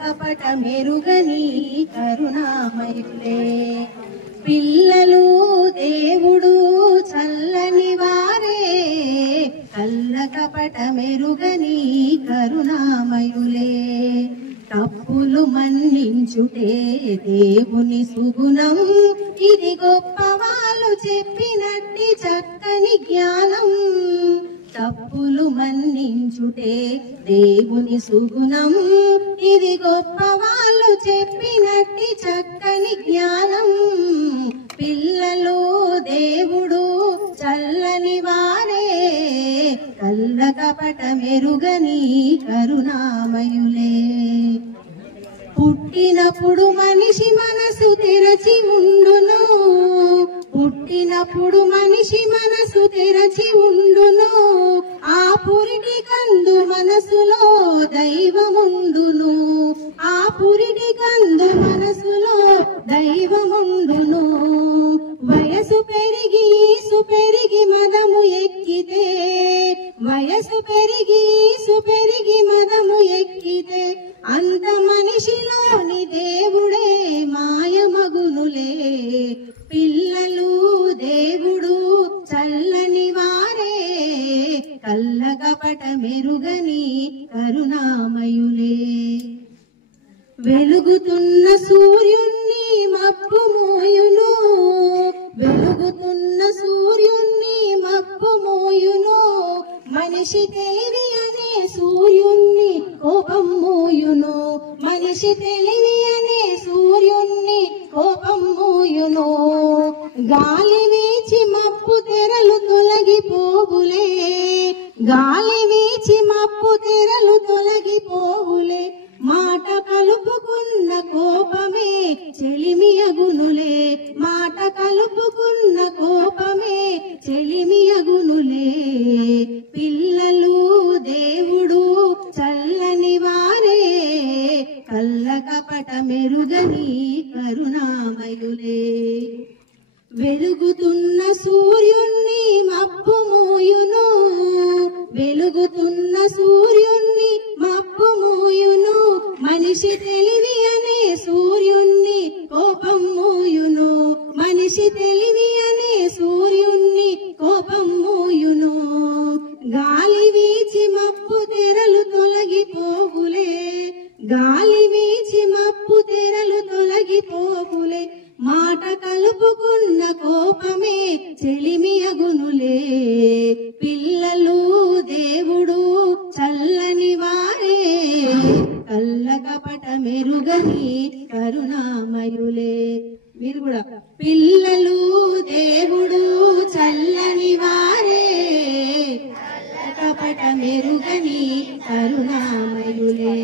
కపట మెరుగని కరుణామయులే. పిల్లలు దేవుడు చల్లని వారే, కల్ల కపట మెరుగని కరుణామయులే. తప్పులు మన్నించుటే దేవుని సుగుణం, ఇది గొప్ప వాళ్ళు చెప్పినట్టి చక్కని జ్ఞానం. తప్పులు మన్నించుటే దేవుని సుగుణం, ఇది గొప్ప వాళ్ళు చెప్పినట్టి చక్కని జ్ఞానం. పిల్లలు దేవుడు చల్లని వారే, కల్ల కపట మెరుగని కరుణామయులే. పుట్టినప్పుడు మనిషి మనసు తెరచి ఉండును, పుట్టినప్పుడు మనిషి మనసు తెరచి ఉండును. ఆ పురిటి కందు మనసులో దైవముండును, ఆ పురిటి కందు మనసులో దైవముండును. వయసు పెరిగి సుపెరిగి మదము ఎక్కితే, వయసు పెరిగి సుపెరిగి మదము ఎక్కితే, అంత మనిషిలోని దేవుడే మాయమగునులే. పిల్లలు దేవుడు చల్లని వారే, కల్ల కపట మెరుగని కరుణామయులే. వెలుగుతున్న సూర్యుణ్ణి మబ్బు మోయును, వెలుగుతున్న సూర్యుణ్ణి మబ్బు మోయును. మనిషి తెలివి అనే సూర్యుణ్ణి కోపం మోయును, మనిషి తెలివి అనే సూర్యుణ్ణి కోపం మోయును. గాలి వీచి మబ్బు తెరలు తొలగిపోవులే, గాలి వీచి మబ్బు తెరలు తొలగిపోవులే. మాట కలుపుకున్న కోపమే చెలిమియగునులే, మాట కలుపుకున్న కోపమే చెలిమియగునులే. పిల్లలు దేవుడు చల్లని వారే, కల్ల కపట మెరుగని కరుణామయులే. వెలుగుతున్న సూర్యుణ్ణి మబ్బు మోయును, వెలుగుతున్న సూర్యుణ్ణి మబ్బు మోయును. మనిషి తెలివి అనే సూర్యుణ్ణి కోపం మోయును, మనిషి తెలివి అనే సూర్యుణ్ణి కోపం మోయును. గాలి వీచి మబ్బు తెరలు తొలగిపోవులే, గాలి వీచి మబ్బు తెరలు తొలగిపోవులే. మాట కలుపుకున్న కోపమే చెలిమియగునులే. పిల్లలు దేవుడు చల్లని వారే, కల్ల కపట మెరుగని కరుణామయులే. మీరు కూడా పిల్లలు దేవుడు చల్లని వారే, కల్ల కపట మెరుగని కరుణామయులే.